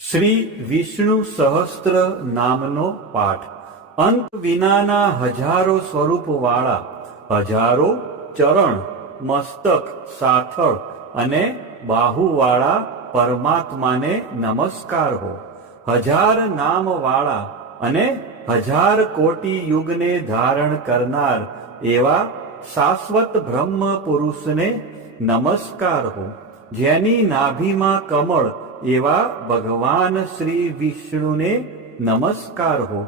શ્રી વિષ્ણુ સહસ્ત્ર નામનો પાઠ અંત વિનાના હજારો સ્વરૂપવાળા, હજારો ચરણ, મસ્તક, સાથળ અને બાહુવાળા પરમાત્માને નમસ્કાર હો. હજાર નામવાળા અને હજાર કોટી યુગને ધારણ કરનાર એવા શાશ્વત બ્રહ્મ પુરુષને નમસ્કાર હો. જેની નાભીમાં કમળ એવા ભગવાન શ્રી વિષ્ણુને નમસ્કાર હો.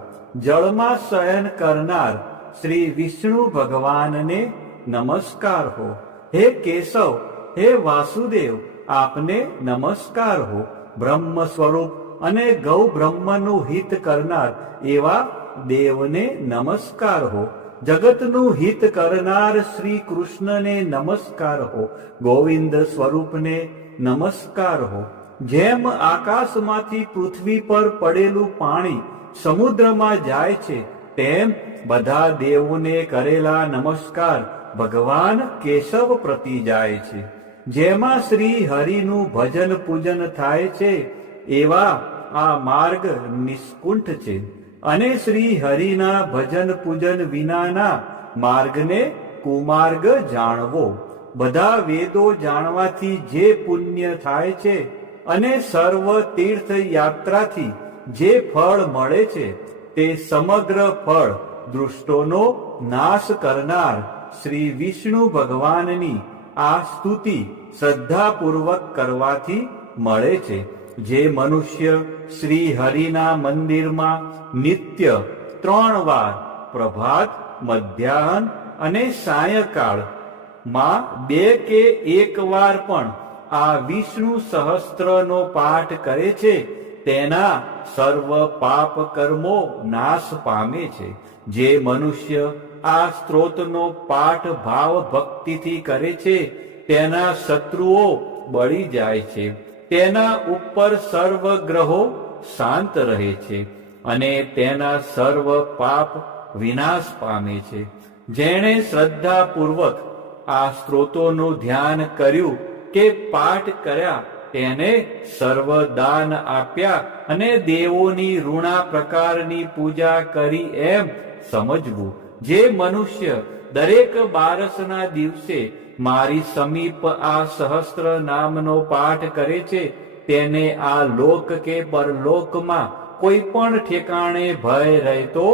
જળમાં શયન કરનાર શ્રી વિષ્ણુ ભગવાનને નમસ્કાર હો. હે કેશવ, હે વાસુદેવ, આપને નમસ્કાર હો. બ્રહ્મ સ્વરૂપ અને ગૌ બ્રહ્મનું હિત કરનાર એવા દેવને નમસ્કાર હો. જગતનું હિત કરનાર શ્રી કૃષ્ણને નમસ્કાર હો. ગોવિંદ સ્વરૂપને નમસ્કાર હો. જેમ આકાશમાંથી પૃથ્વી પર પડેલું પાણી સમુદ્રમાં જાય છે, તેમ બધા દેવોને કરેલા નમસ્કાર ભગવાન કેશવ પ્રતિ જાય છે. જેમાં શ્રી હરિનું ભજન પૂજન થાય છે એવા આ માર્ગ નિષ્કુંઠ છે, અને શ્રી હરિના ભજન પૂજન વિનાના માર્ગને કુમાર્ગ જાણવો. બધા વેદો જાણવાથી જે પુણ્ય થાય છે અને સર્વ તીર્થ યાત્રાથી જે ફળ મળે છે, તે સમગ્ર ફળ દુષ્ટોનો નાશ કરનાર શ્રી વિષ્ણુ ભગવાનની આ સ્તુતિ શ્રદ્ધાપૂર્વક કરવાથી મળે છે. જે મનુષ્ય શ્રી હરિના મંદિરમાં નિત્ય 3 વાર પ્રભાત, મધ્યાહન અને સાયંકાળ માં 2 કે 1 વાર પણ આ વિષ્ણુ સહસ્ત્રનો પાઠ કરે છે, તેના સર્વ પાપ કર્મો નાશ પામે છે. જે મનુષ્ય આ સ્ત્રોતનો પાઠ ભાવ ભક્તિથી કરે છે, તેના શત્રુઓ બળી જાય છે. તેના ઉપર સર્વ ગ્રહો શાંત રહે છે અને તેના સર્વ પાપ વિનાશ પામે છે. જેણે શ્રદ્ધાપૂર્વક આ સ્ત્રોતોનું ધ્યાન કર્યું કે પાઠ કર્યા, તેને સર્વ દાન આપ્યા અને દેવોની ઋણા પ્રકારની પૂજા કરી એમ સમજવું. જે મનુષ્ય દરેક બારસના દિવસે મારી સમીપ આ સહસ્ત્ર નામનો પાઠ કરે છે, તેને આ લોક કે પરલોકમાં કોઈ પણ ઠેકાણે ભય રહેતો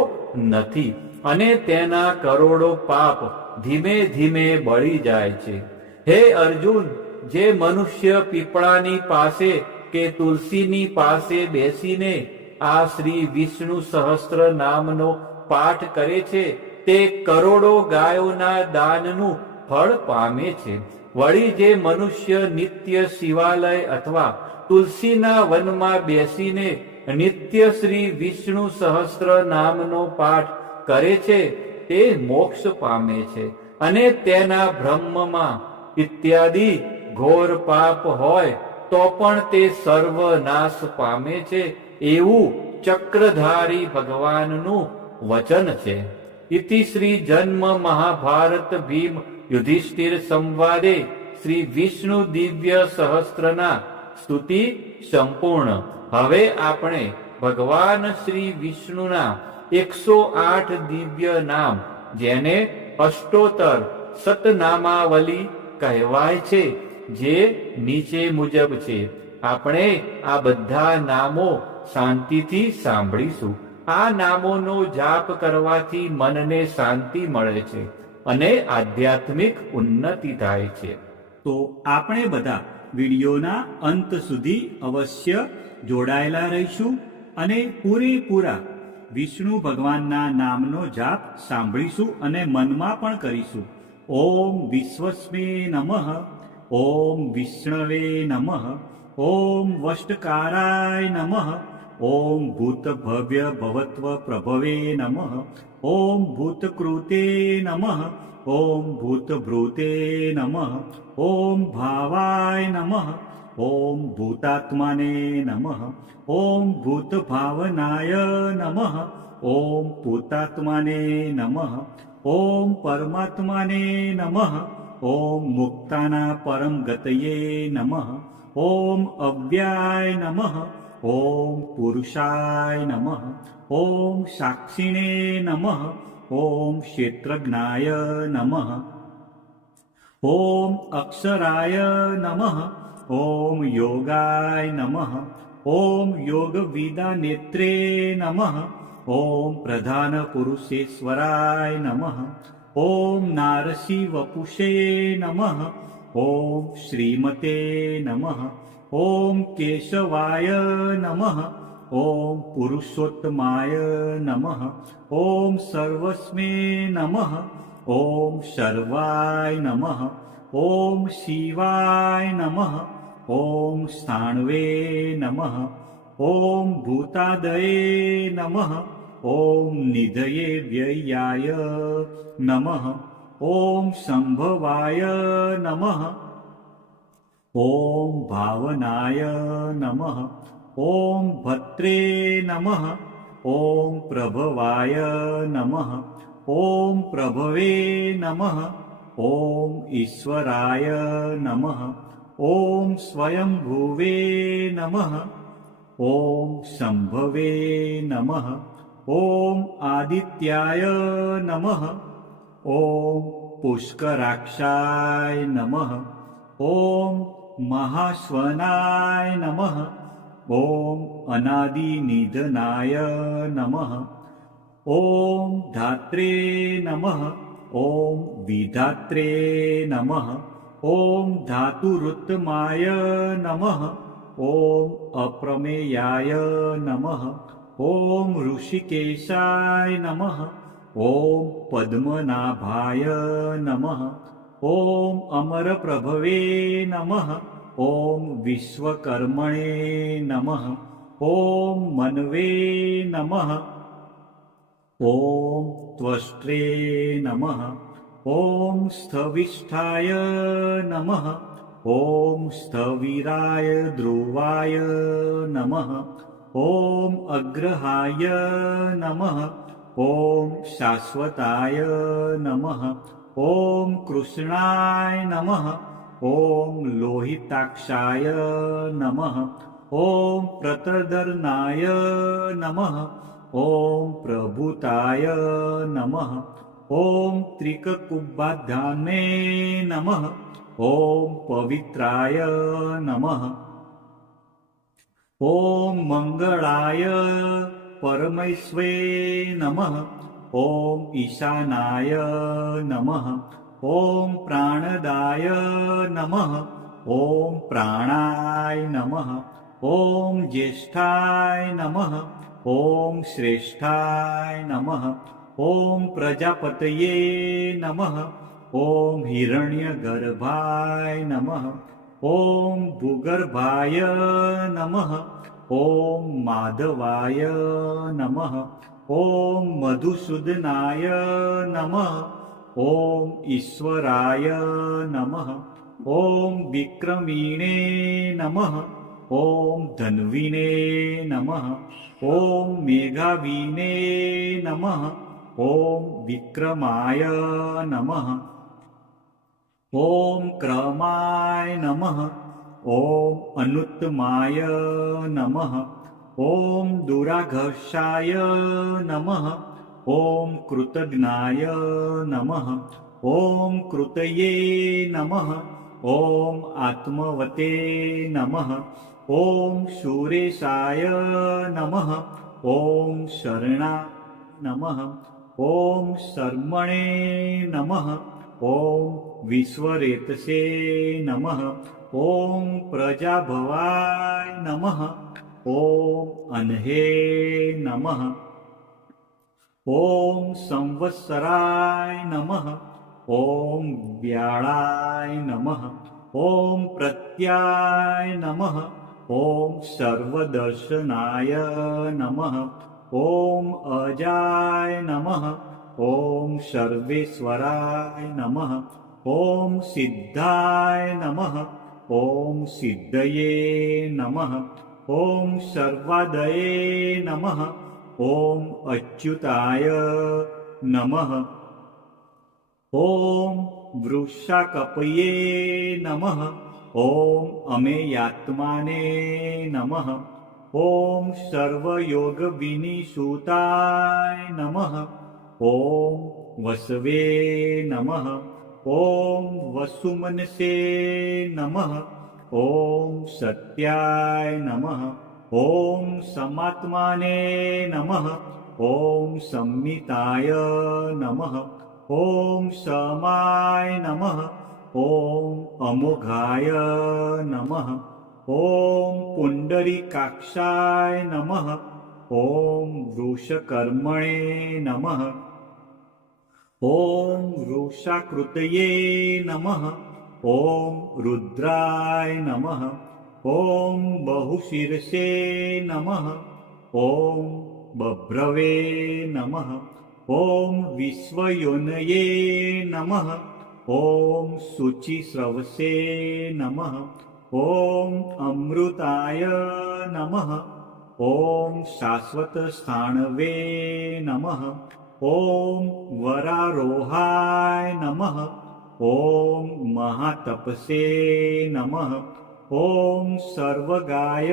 નથી અને તેના કરોડો પાપ ધીમે ધીમે બળી જાય છે. હે અર્જુન, જે મનુષ્ય પીપળાની પાસે કે તુલસીની પાસે બેસીને આ શ્રી વિષ્ણુ સહસ્ત્ર નામનો પાઠ કરે છે, તે કરોડો ગાયોના દાનનું ફળ પામે છે. વળી જે મનુષ્ય નિત્ય શિવાલય અથવા તુલસીના વનમાં બેસીને નિત્ય શ્રી વિષ્ણુ સહસ્ત્ર નામનો પાઠ કરે છે, તે મોક્ષ પામે છે અને તેના બ્રહ્મમાં ઇત્યાદિ ઘોર પાપ હોય તો પણ તે સર્વનાશ પામે છે, એવું ચક્રધારી ભગવાનનું વચન છે. ઇતિ શ્રી જન્મ મહાભારત ભીમ યુધિષ્ઠિર સંવાદે શ્રી વિષ્ણુ દિવ્ય સહસ્ત્રના સ્તુતિ સંપૂર્ણ. હવે આપણે ભગવાન શ્રી વિષ્ણુના 108 દિવ્ય નામ, જેને અષ્ટોત્તર સતનામાવલી કહેવાય છે, જે નીચે મુજબ છે. આપણે આ બધા નામો શાંતિથી સાંભળીશું. આ નામોનો જાપ કરવાથી મનને શાંતિ મળે છે અને આધ્યાત્મિક ઉન્નતિ થાય છે. તો આપણે બધા વિડીયોના અંત સુધી અવશ્ય જોડાયેલા રહીશું અને પૂરેપૂરા વિષ્ણુ ભગવાનના નામનો જાપ સાંભળીશું અને મનમાં પણ કરીશું. ઓમ વિશ્વસ્મે નમઃ, ઓમ વિષ્ણવે નમઃ, ઓમ વષ્ટકારાય નમઃ, ઓમ ભૂત ભવ્ય ભવત્વ પ્રભવે નમઃ, ઓમ ભૂતકૃતે નમઃ, ઓમ ભૂતભૃતે નમઃ, ઓમ ભાવાય નમઃ, ઓમ ભૂતાત્માને નમઃ, ઓમ ભૂતભાવનાય નમઃ, ઓમ ભૂતાત્માને નમઃ, ઓમ પરમાત્માને નમઃ, ઓમ મુક્તાના પરમ ગતયે નમઃ, ઓમ અવ્યાય નમઃ, ॐ पुरुषाय नमः ॐ साक्षिणे नमः ॐ क्षेत्रज्ञाय नमः ॐ अक्षराय नमः ॐ योगाय नमः ॐ योगविदानेत्रे नमः ॐ प्रधानपुरुषेश्वराय नमः ॐ नारसिंहवपुषे नमः ॐ श्रीमते नमः ॐ केशवाय नमः ॐ पुरुषोत्तमाय नमः ॐ सर्वस्मै नमः ॐ सर्वाय नमः ॐ शिवाय नमः ॐ स्थाणवे नमः ॐ भूतादये नमः ॐ निधये व्ययाय नमः ॐ संभवाय नमः ॐ भावनाय नमः ॐ भद्रे नमः ॐ प्रभवाय नमः ॐ प्रभवे नमः ॐ ईश्वराय नमः ॐ स्वयंभुवे नमः ॐ संभवे नमः ॐ आदित्याय नमः ॐ पुष्कराक्षाय नमः ॐ महाश्वनाय नमः ॐ अनादिनिधनाय नमः ॐ धात्रे नमः ॐ विधात्रे नमः ॐ धातुरुत्तमाय नमः ॐ अप्रमेयाय नमः ॐ ऋषिकेशाय नमः ॐ पद्मनाभाय नमः ॐ अमरप्रभवे नमः ॐ विश्वकर्मणे नमः ॐ मनवे नमः ॐ त्वष्ट्रे नमः ॐ स्थविष्ठाय नमः ॐ स्थविराय ध्रुवाय नमः ॐ अग्रहाय नमः ॐ शाश्वताय नमः ॐ कृष्णाय नमः ॐ लोहिताक्षाय नमः ॐ प्रतदर्नाय नमः ॐ प्रभूताय नमः ॐ त्रिककुब्बाधाने नमः ॐ पवित्राय नमः ॐ मंगलाय परमेश्वरे नमः ॐ ईशानाय नमः ॐ प्राणदाय नमः ॐ प्राणाय नमः ॐ ज्येष्ठाय नमः ॐ श्रेष्ठाय नमः ॐ प्रजापतये नमः ॐ हिरण्यगर्भाय नमः ॐ भूगर्भाय नमः ॐ माधवाय नमः ॐ मधुसूदनाय नमः ॐ ईश्वराय नमः ॐ विक्रमिणे नमः ॐ धन्विने नमः ॐ मेघाविने नमः ॐ विक्रमाय नमः ॐ क्रमाय नमः ॐ अनुत्तमाय नमः ॐ दुराघर्षाय नमः ॐ कृतज्ञाय नमः ॐ कृतये नमः ॐ आत्मवते नमः ॐ शूरेशाय नमः ॐ शरणा नमः ॐ शर्मणे नमः ॐ विश्वरेतसे नमः ॐ प्रजाभवाय नमः ॐ अनहे नमः ॐ संवत्सराय नमः ॐ व्याळाय नमः ॐ प्रत्याय नमः ॐ सर्वदर्शनाय नमः ॐ अजाय नमः ॐ सर्वेश्वराय नमः ॐ सिद्धाय नमः ॐ सिद्धये नमः ॐ सर्वादये नमः ॐ अच्युताय नमः ॐ वृषाकपये नमः ॐ अमेयात्माने नमः ॐ सर्वयोगविनिसूताय नमः ॐ वसवे नमः ॐ वसुमनसे नमः ॐ सत्याय नमः ॐ समात्माने नमः ॐ संमिताय नमः ॐ समाय नमः ॐ अमोघाय नमः ॐ पुण्डरीकाक्षाय नमः ॐ वृषकर्मणे नमः ॐ वृषाकृतये नमः ॐ रुद्राय नमः ॐ बहुशिरसे नमः ॐ बभ्रवे नमः ॐ विश्वयोनये नमः ॐ शुचिस्रवसे नमः ॐ अमृताय नमः ॐ शाश्वतस्थाणवे नमः ॐ वरारोहाय नमः ॐ महातपसे नमः ॐ सर्वगाय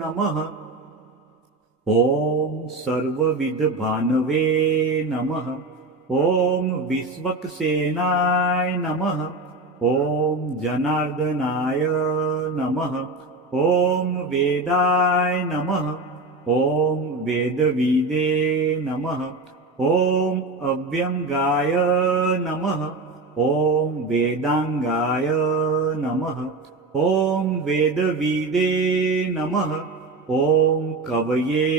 नमः ॐ सर्वविधभानवे नमः ॐ विश्वक्सेनाय नमः ॐ जनार्दनाय नमः ॐ वेदाय नमः ॐ वेदविदे नमः ॐ अव्यंगाय नमः ॐ वेदांगाय नमः ॐ वेदविदे नमः ॐ कवये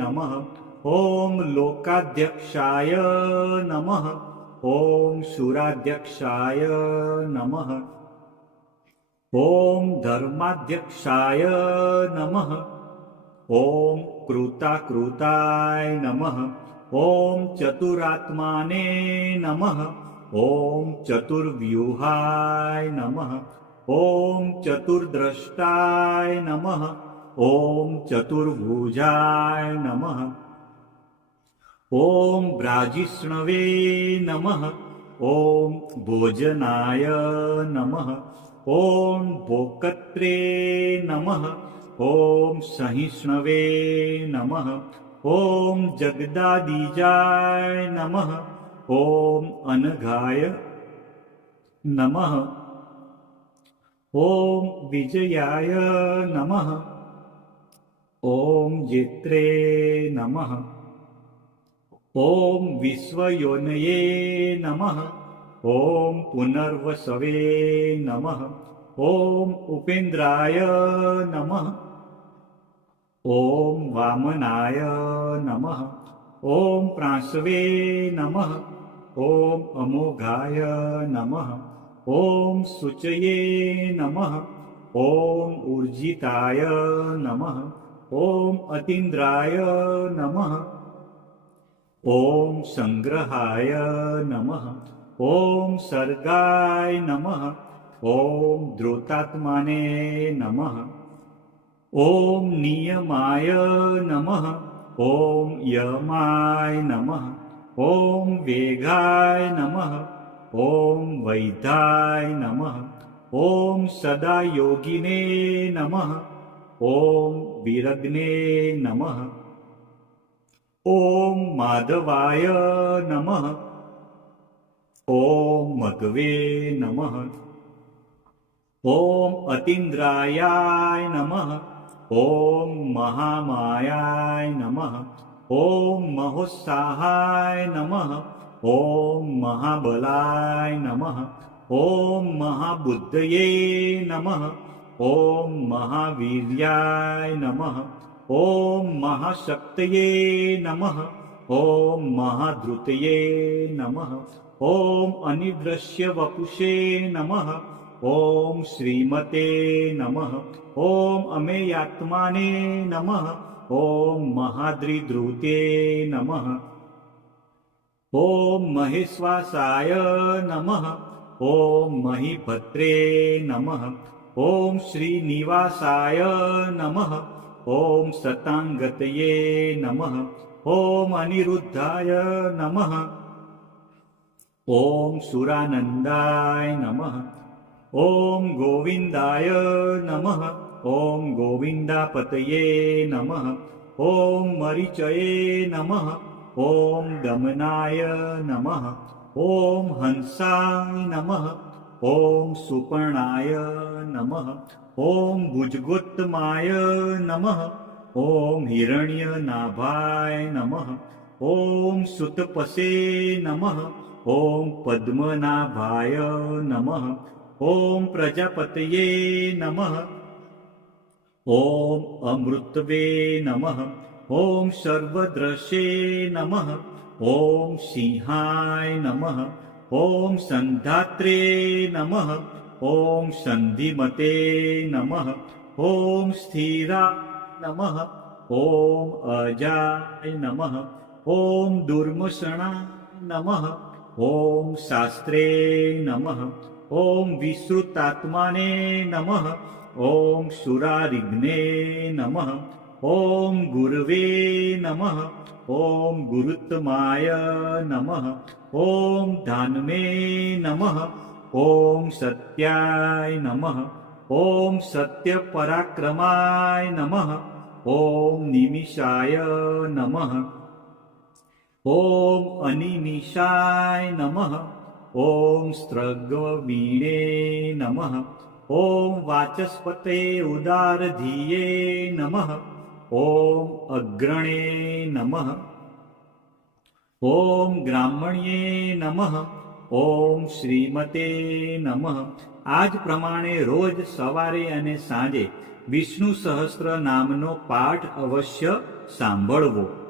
नमः ॐ लोकाध्यक्षाय नमः ॐ सुराध्यक्षाय नमः ॐ धर्माध्यक्षाय नमः ॐ कृताकृताय नमः ॐ चतुरात्माने नमः ॐ चतुर्व्यूहाय नमः ॐ चतुर्द्रष्टाय नमः ॐ चतुर्भुजाय नमः ॐ ब्राजिष्णवे नमः ॐ भोजनाय नमः ॐ भोक्त्रे नमः ॐ सहिष्णवे नमः ॐ जगदादिजाय नमः ॐ अनघाय नमः ॐ विजयाय नमः ॐ जेत्रे नमः ॐ विश्वयोनये नमः ॐ पुनर्वसवे नमः ॐ उपेन्द्राय नमः ॐ वामनाय नमः ॐ प्रांशवे नमः ॐ अमोघाय नमः ॐ शुचये नमः ॐ ऊर्जिताय नमः ॐ अतीन्द्राय नमः ॐ संग्रहाय नमः ॐ सर्गाय नमः ॐ द्रुतात्माने नमः ॐ नियमाय नमः ॐ यमाय नमः ॐ वेगाय नमः ॐ वैद्याय नमः ॐ सदा योगिने नमः ॐ विरग्ने नमः ॐ माधवाय नमः ॐ मघवे नमः ॐ अतीन्द्रायाय नमः ॐ महामायाय नमः ॐ महोत्साहाय नमः ॐ महाबलाय नमः ॐ महाबुद्धये नमः ॐ महावीर्याय नमः ॐ महाशक्तये नमः ॐ महाधृतये नमः ॐ अनिदृश्य वपुषे नमः ॐ श्रीमते नमः ॐ अमेयात्माने नमः ॐ महाद्रिद्रुते नमः ॐ महेश्वासाय नमः ॐ महीभद्रे नमः ॐ श्रीनिवासाय नमः ॐ सतांगतये नमः ॐ अनिरुद्धाय नमः ॐ सुरानन्दाय नमः ॐ गोविन्दाय नमः ॐ गोविन्दापतये नमः ॐ मरीचये नमः ॐ दमनाय नमः ॐ हंसाय नमः ॐ सुपर्णाय नमः ॐ भुजगोत्तमाय नमः ॐ हिरण्यनाभाय नमः ॐ सुतपसे नमः ॐ पद्मनाभाय नमः ॐ प्रजापतये नमः ॐ अमृतवे नमः ॐ सर्वद्रशे नमः ॐ सिंहाय नमः ॐ सन्धात्रे नमः ॐ सन्धिमते नमः ॐ स्थिरा नमः ॐ अजाय नमः ॐ दुर्मसणाय नमः ॐ शास्त्रे नमः ॐ विश्रुतात्माने नमः ॐ सुरारिघ्ने नमः ॐ गुरवे नमः ॐ गुरुत्तमाय नमः ॐ धान्मे नमः ॐ सत्याय नमः ॐ सत्यपराक्रमाय नमः ॐ निमिषाय नमः ॐ अनिमिषाय नमः ॐ स्त्रगवीणे नमः ॐ वाचस्पते उदारधिये नमः ॐ अग्रणे नमः ॐ ग्रामण्ये नमः ॐ શ્રીમતે નમઃ. આ જ પ્રમાણે રોજ સવારે અને સાંજે વિષ્ણુ સહસ્ત્ર નામનો પાઠ અવશ્ય સાંભળવો.